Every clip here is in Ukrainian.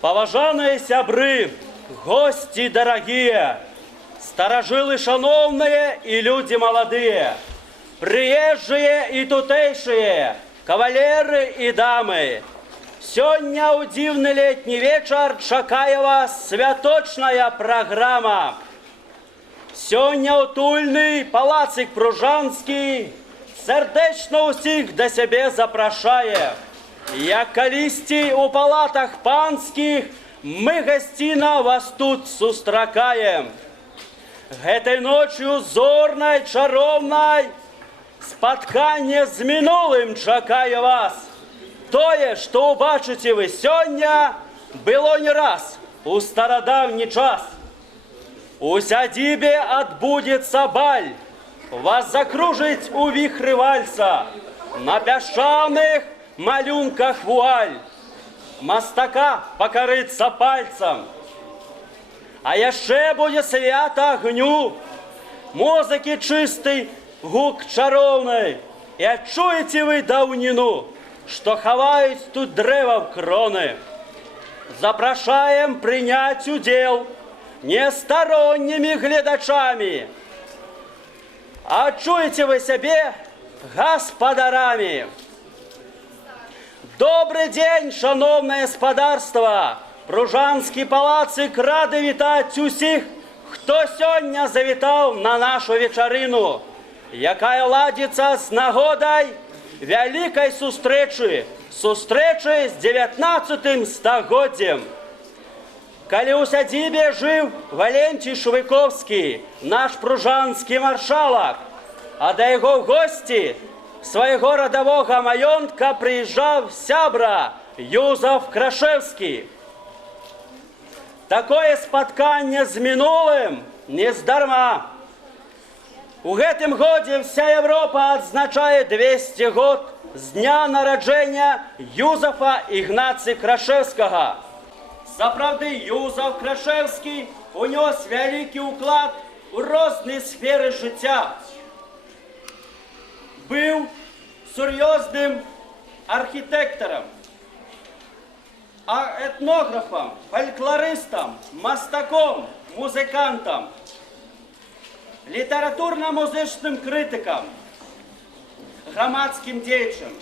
Поважанные сябры, гости дорогие, старожилы шановные и люди молодые, приезжие и тутейшие, кавалеры и дамы. Сегодня у дивный летний вечер чакае вас святочная программа. Сегодня утульный палацик Пружанский сердечно усіх до себе запрашае. Як калісьці у палатах панских мы гостина вас тут сустракаем. Гэтай ночью зорной, чаровной споткание с минулым чакае вас. Тое, что убачыце вы сёння, было не раз у стародавний час. У сядзібе адбудзецца баль, вас закружить у вихры вальса, на пясчаных малюнках вуаль, мастака покорыцца пальцем. А яшчэ будзе свята агню, музыкі чысты гук чароўнай, і адчуеце вы даўніну, што хаваюць тут дрэвам кроны. Запрашаем прыняць удзел не стороннімі гледачамі, а адчуеце вы сябе гаспадарамі. Добрый день, шановное господарство! Пружанскі палацик рады вітаць усіх, хто сёння завітаў на нашу вечарыну, якая ладзіцца з нагодай вялікай сустрэчы з 19 стагоддзем. Калі ў сядзібе жыў Валенцій Швыковскі, наш пружанскі маршалак, а да яго госці свайго радавога маёнтка прыязджаў сябра Юзаф Крашэвскі. Такое спатканне з мінулым не здарма. У гэтым годзе вся Европа адзначае 200 год з дня нараджэння Юзафа Ігнацыя Крашэвскага. Сапраўды, Юзаф Крашэвскі унёс вялікі ўклад у розныя сферы жыцця. Был серьезным архитектором, этнографом, фольклористом, мастаком, музыкантом, литературно-музычным критиком, громадским деятелем.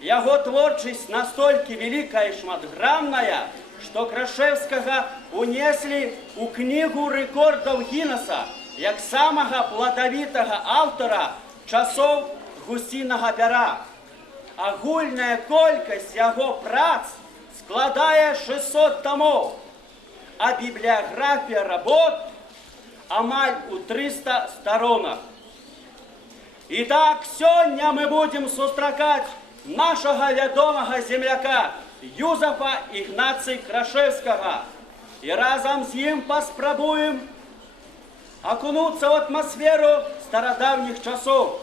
Его творчесть настолько великая и шматгранная, что Крашэвскага унесли у книгу рекордов Гиннеса як самого плодовитого автора часов гусінага пяра. Агульная колькасць яго прац складае 600 томов, а библиография работ амаль у 300 сторонах. Итак, сёння мы будем сустракаць нашага вядомага земляка Юзафа Ігнацыя Крашэвскага и разом с ним паспрабуем окунуться в атмосферу стародавних часов,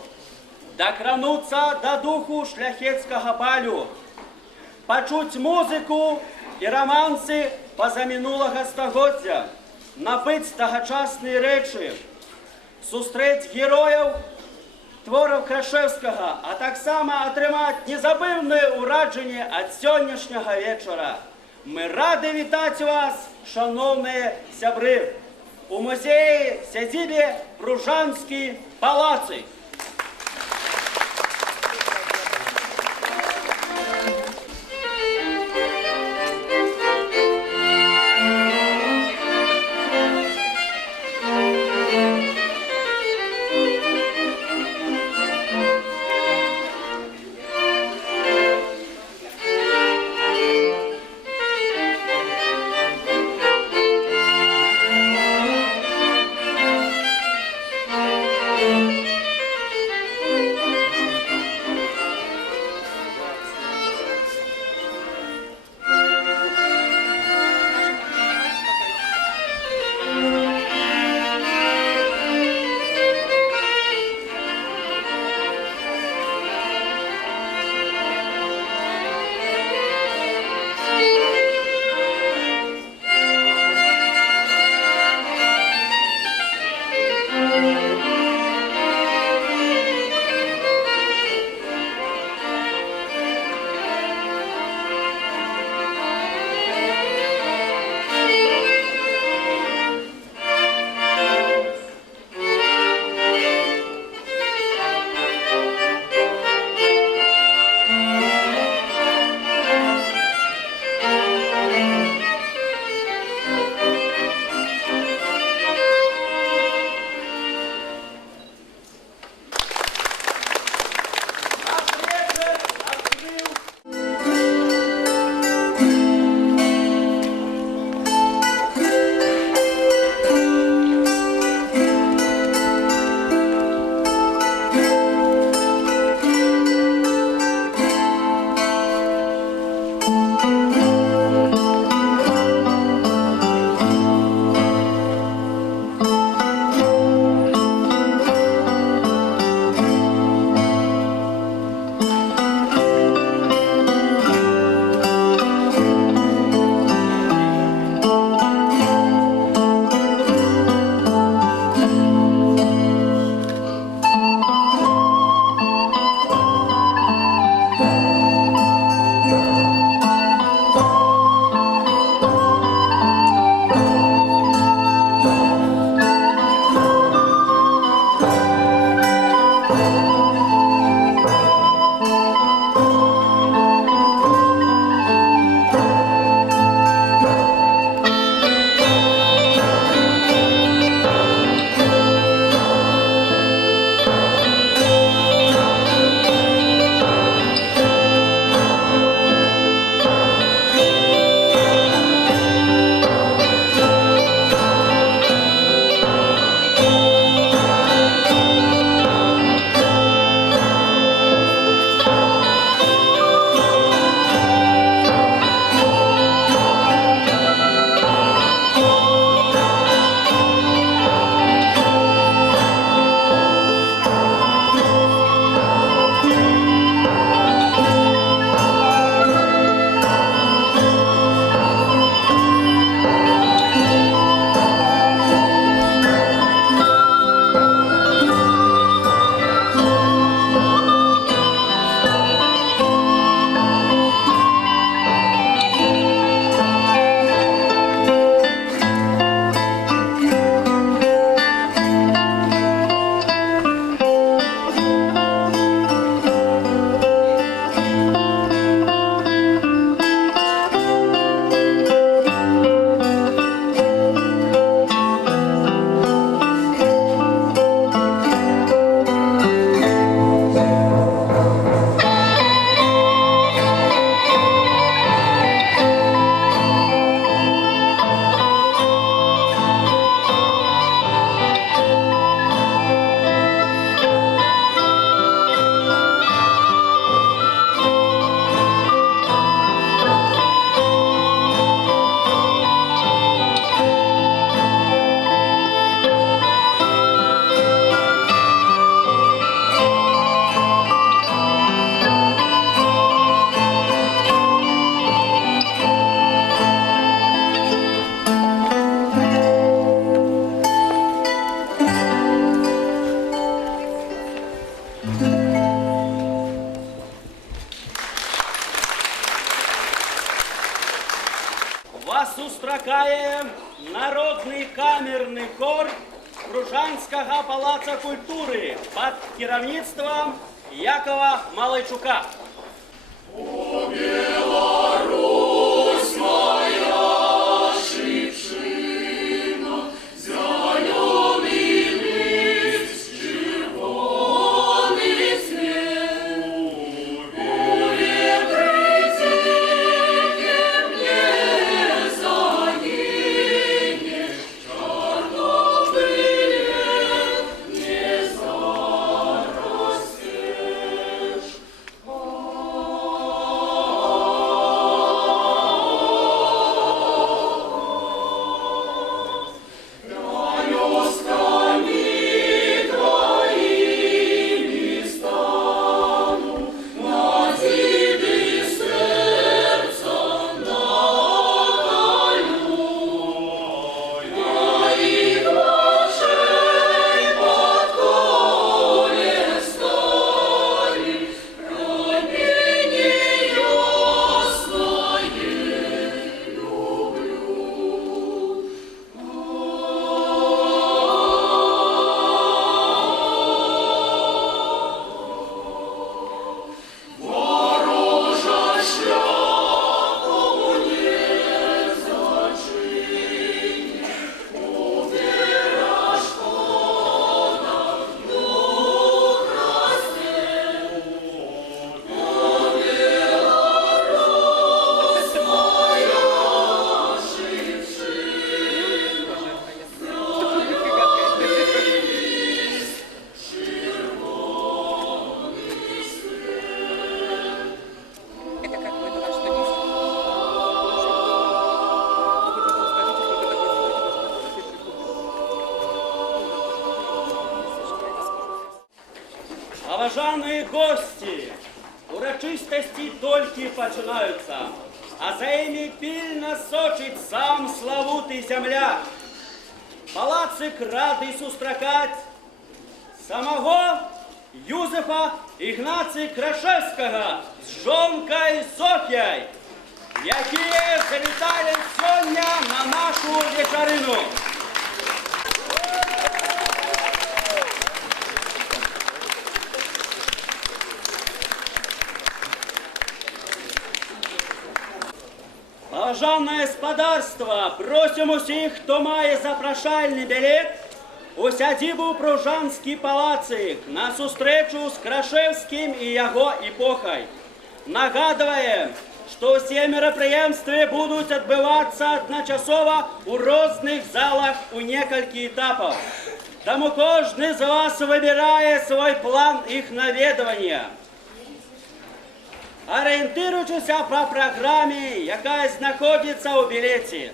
докрануться до духу шляхетского балю, почуть музыку и романсы позаминулого стагоддзя, набыть тагачасныя рэчы, сустрэць герояў твораў Крашэвскага, а таксама атрымаць незабыўнае ўражанне ад сённяшняга вечара. Мы рады вітаць вас, шановныя сябры, у музеі сядзібе Пружанскі палацик. вокальный хор Пружанского палаца культуры под керівництвом Якова Малайчука. Беларусь моя шипшина, зеленый лист, червоный цвет. Будет прийти мне загинешь, Чернобылем не зарастешь. Поважані гості, урочистості тільки починаються, а за ними пильно сочить сам славутий земляк. Палацик радий сустракать самого Юзефа Ігнація Крашевського з жонкою Софією, які завітали сьогодні на нашу вечерину. Поважане господарство, просим усіх, хто має запрошальний білет, у сядибу Пружанський палацик на зустрічу з Крашевським і його епохою. Нагадуємо, що всі мероприємства будуть відбуватися одночасово у різних залах у кілька етапів. Тому кожен з вас вибирає свій план їх навідування. Орієнтуючись по програмі, яка знаходиться у білеті.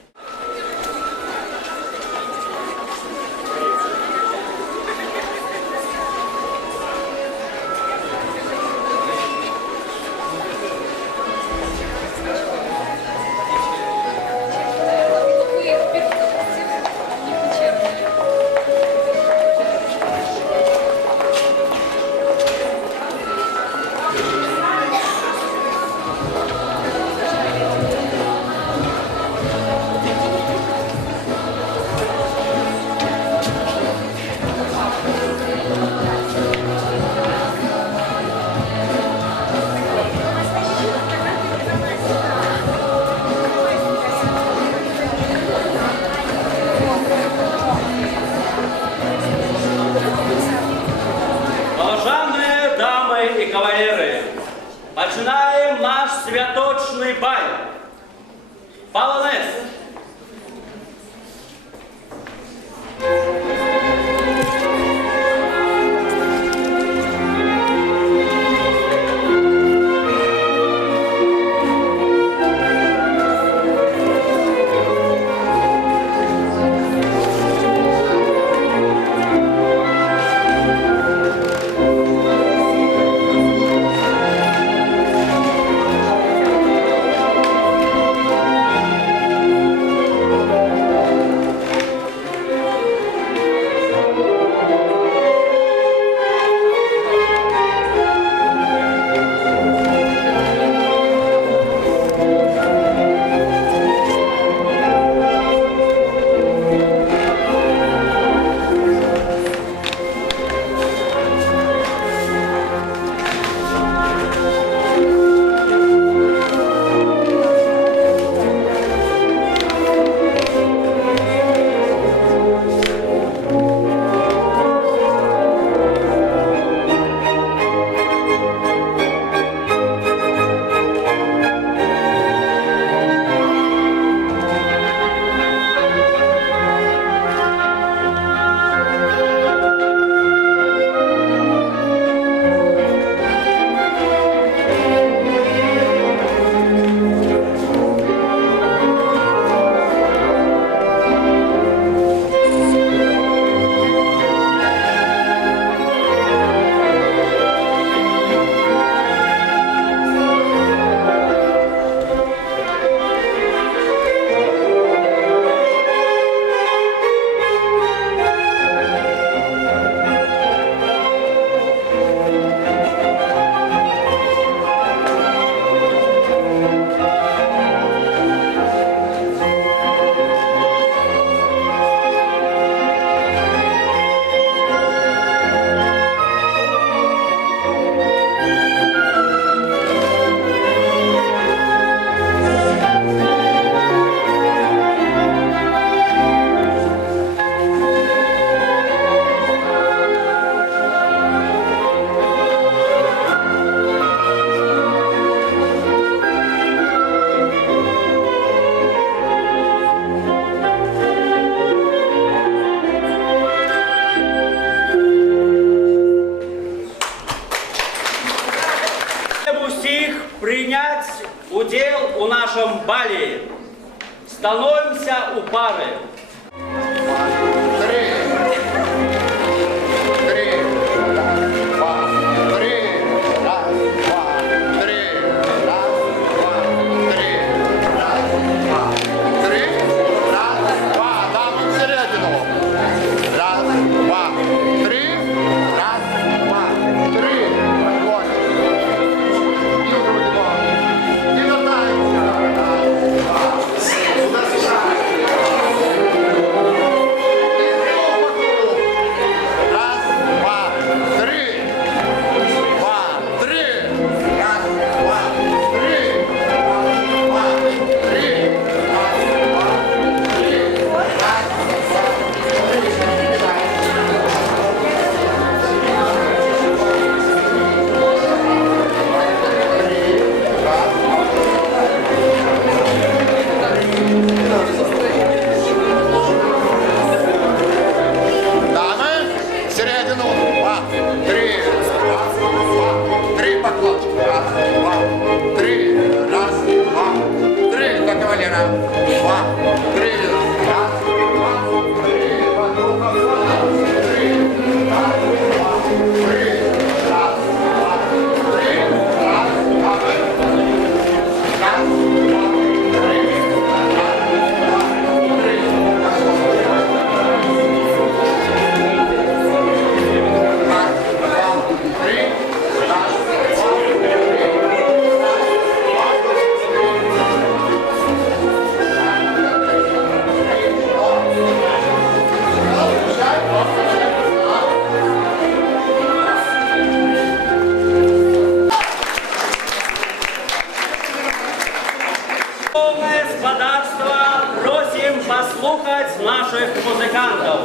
Уважаемые дамы и кавалеры, начинаем наш святочный бал. Полонез. нашем бале. Становимся у пары. Три. Два. Три. Раз, два. Три. Раз, два. Три. Раз, два. Три. Раз, два. Дамы всередину. Раз, два. Три. Раз, два. Три. Вот. И другого. И вертаемся. Раз, два. Сюда, сюда. Раз, два, три. Два, три. Раз, два, три. Два, три. Раз, два, три. Раз, дамы, в середину. Два, три. Раз, два, три поклончик. Раз, два, три. Раз, два, три. До кавалера. Два, три. Раз, два, три. Подруга, два, три. Раз, два, три. Раз, два, три. Раз, дамы. Раз, два, три. Раз, два, три. Полное господарство, просим послухать наших музыкантов.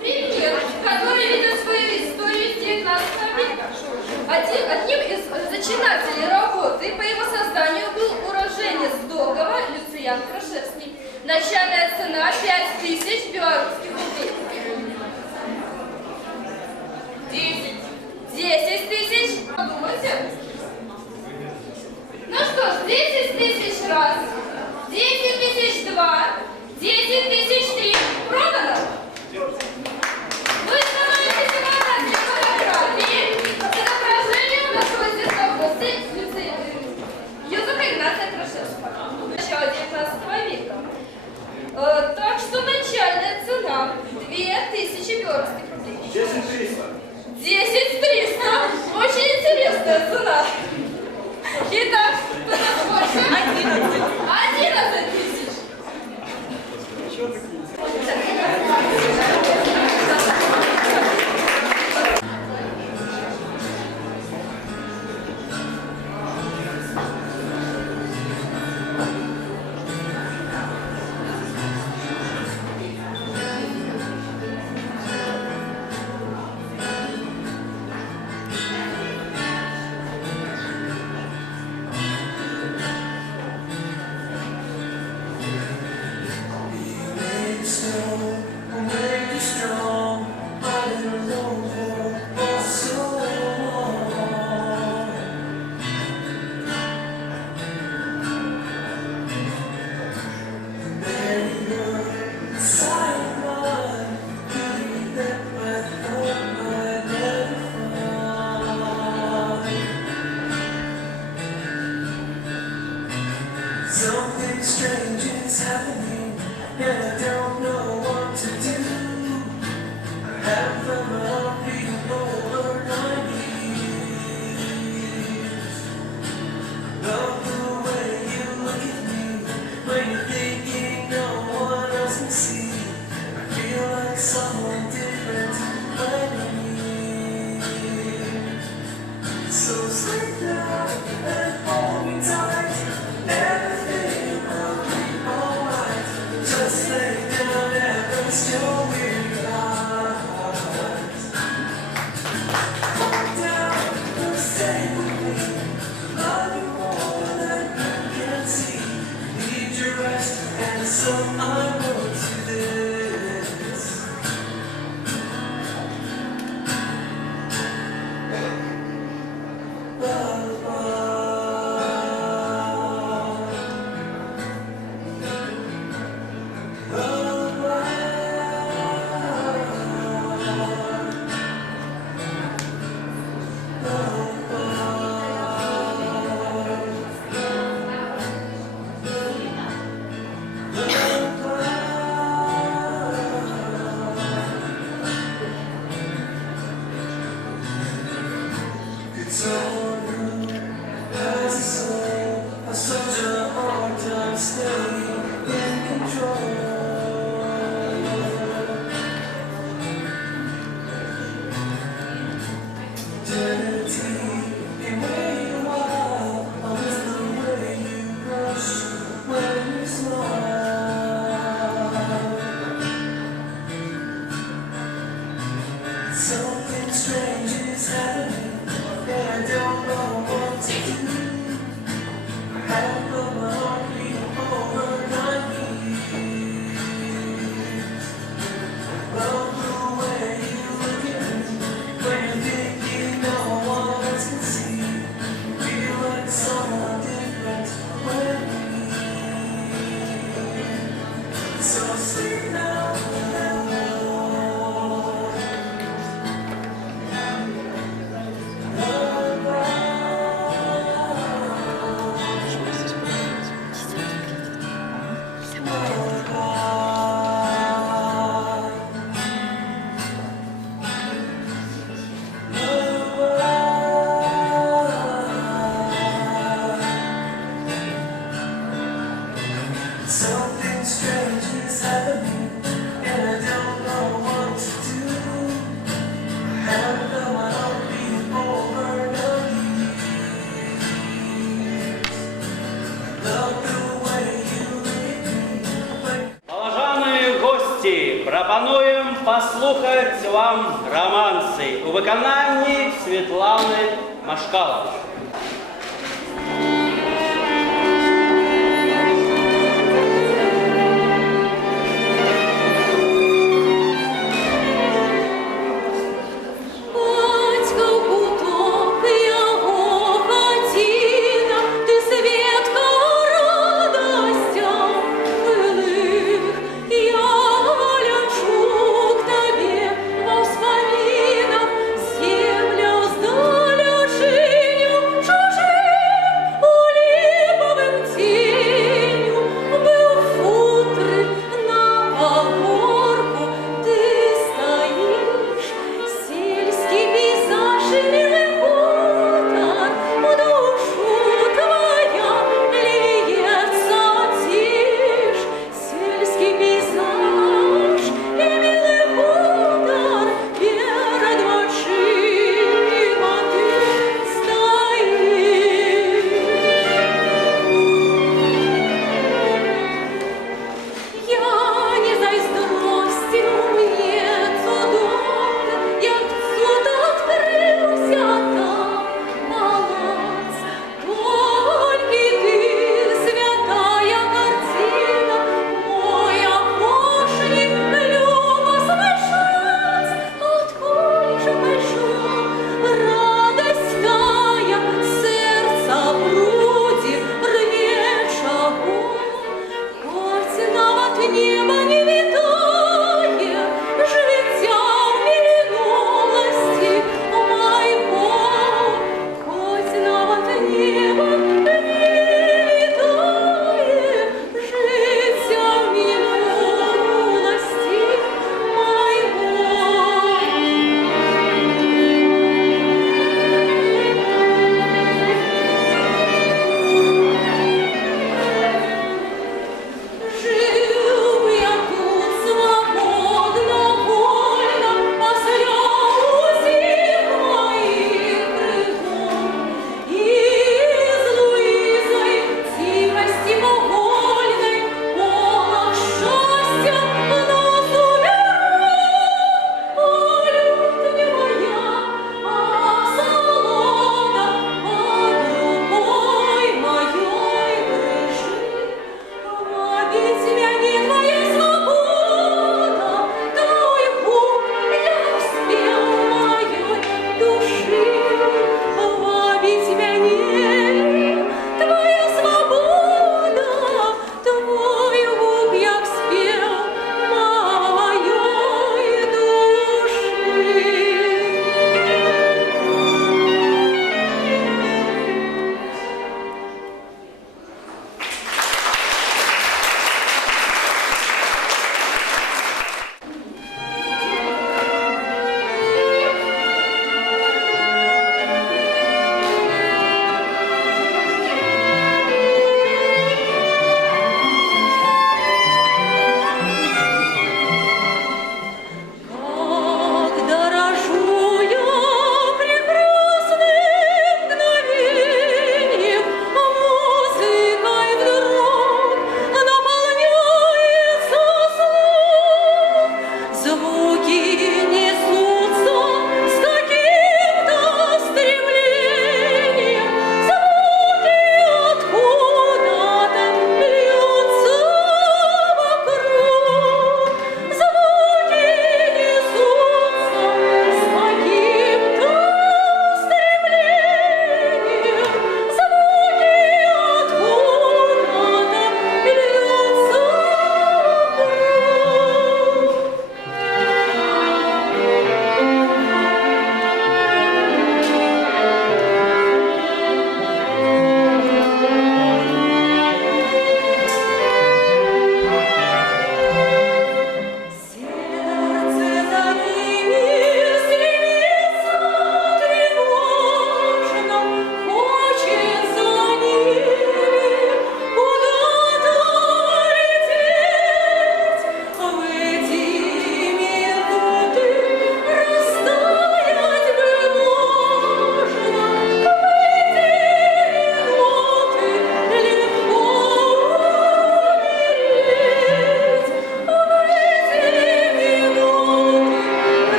Предмет, который ведет свою историю с 19 века. Одним из зачинателей работы по его созданию был уроженец Долгова Люциан Крашевский. Начальная цена 5000 белорусских рублей. 10 тысяч. Подумайте. Ну что ж, 10 тысяч раз, 10 тысяч два, 10 тысяч три. Продано? Вы становитесь обладателем фотографии с изображением нашего гостя Юзефа Игнатия Крашевского. Начало 19 века. Так что начальная цена 2000 белорусских рублей. 10 300. Очень интересная цена. Итак, кто нас больше? 11 тысяч. Something strange is happening, and I don't know what to do. felt my heart beating over 90. Love the way you look at me when you're thinking no one else can see. I feel like someone different when you leave. So sleep now and hold me tight. Everything will be alright. Just lay down and rest your weary eyes. Hold down and stay with me. Love you more than you can see. Need your rest and so I will do this. It's all good as a soul, a soldier, a hard time staying in control. Eternity can wait a while. I miss the way you brush when you smile. Something strange is happening. I don't know what to do. I have felt my heart beating over 90. Love the way you look at me when you're thinking no one else can see. Feel like someone different when you leave. So sleep now and Lord. Something strange is happening, and I don't know what to do. I haven't felt my heart beating over 90. Love the way you look at me. Поважані гості, пропонуємо послухати вам романси у виконанні Світлани Машкалової. Батько куток його хатіна, ти свідка у радостях милих. Я лечу к тебе во вспоминах, землю сдалечиню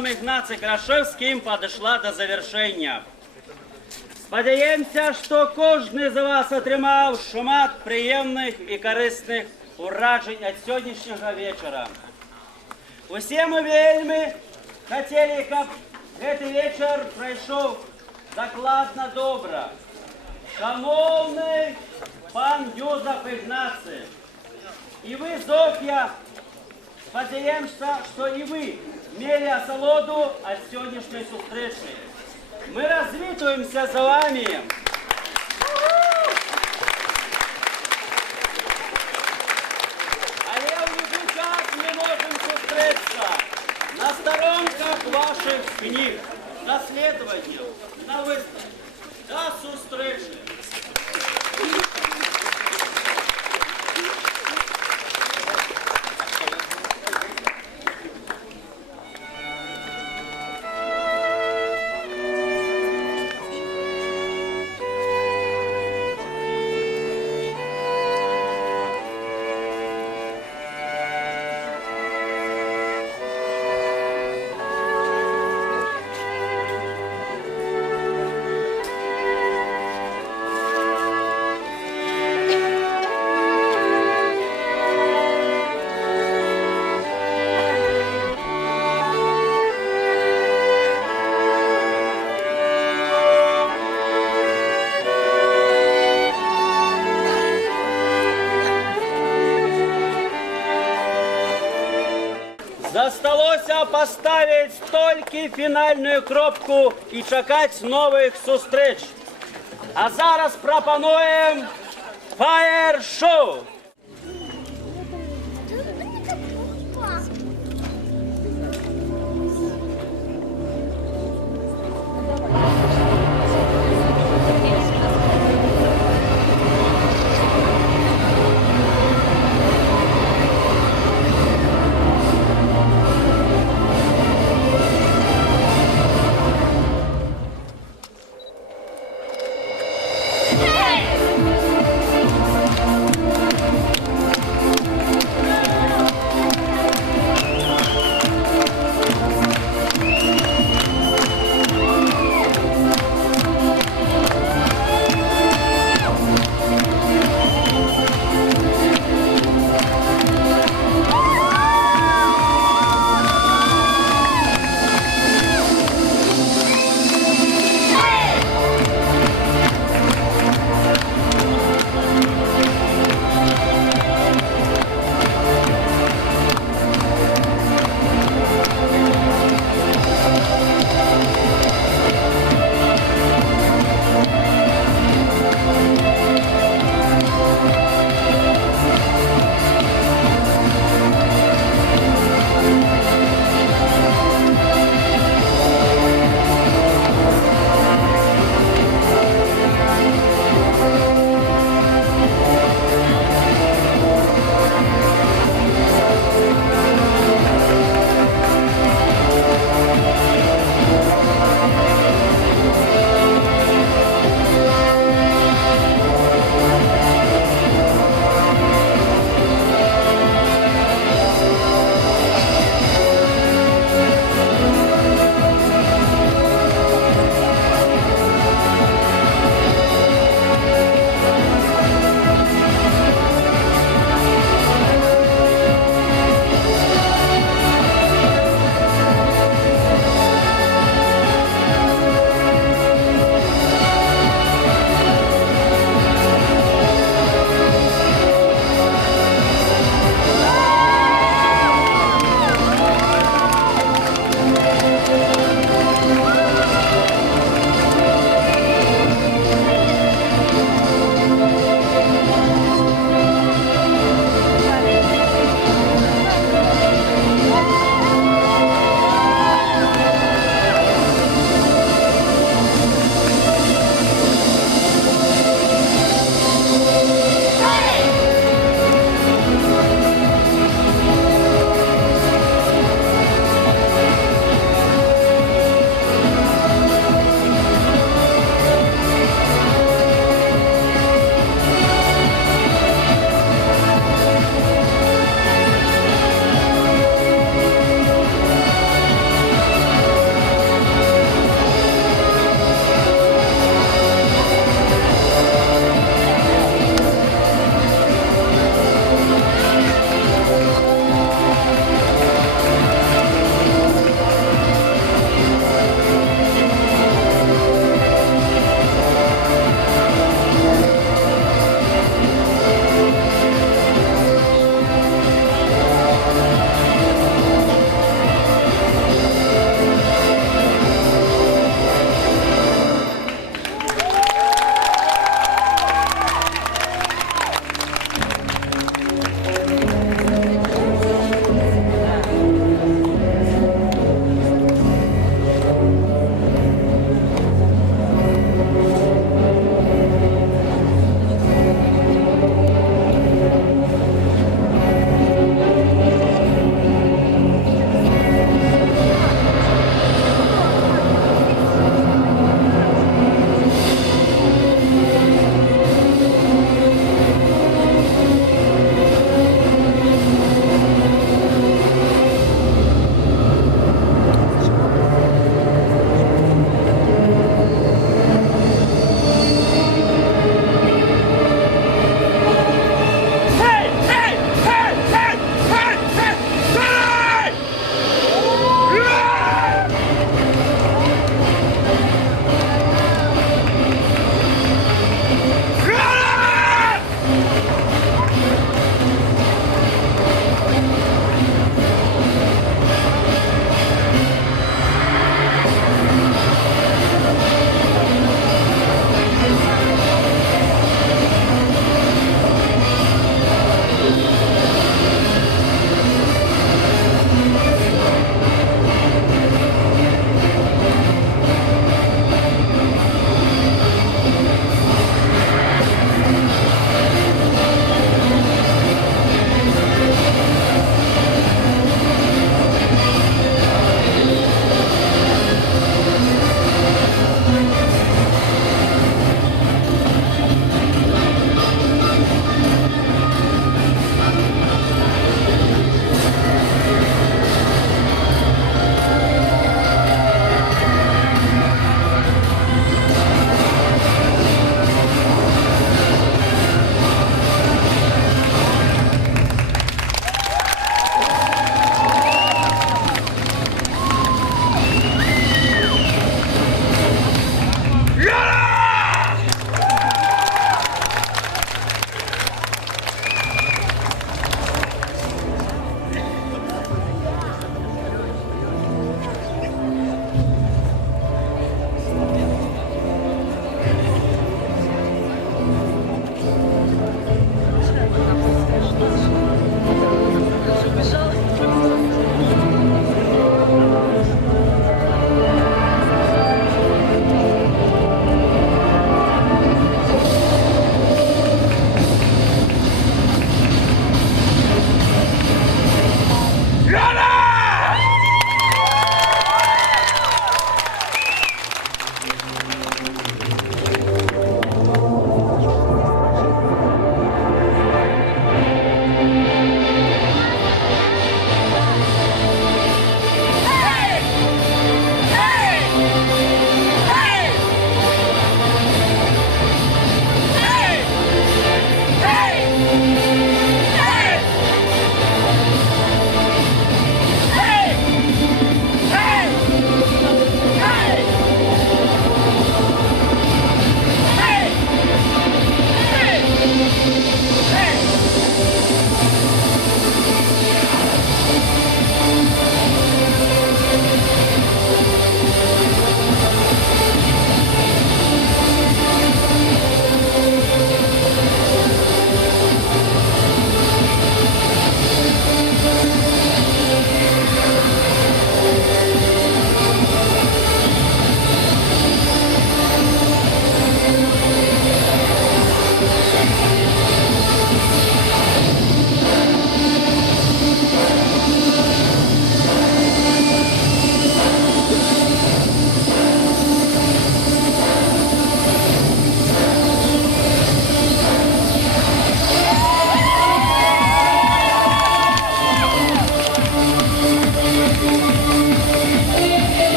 Юзефом Ігнаций Крашевським підійшла до завершення. Сподіваємося, що кожен з вас отримав шмат приємних і корисних уражень від сьогоднішнього вечора. Усі ми вельми хотіли, щоб цей вечір пройшов докладно добре. Шановний пан Юзеф Ігнаций, і ви, Зофія, сподіваємося, що і ви мали насолоду від сьогоднішньої зустрічі. Ми розвітуємося з вами. Але в будь-який час ми можемо зустрітися на сторонках ваших книг, досліджень, на виставках. До зустрічі! Засталося поставити тільки фінальну кропку і чекати нових зустріч. А зараз пропонуємо фаєр-шоу.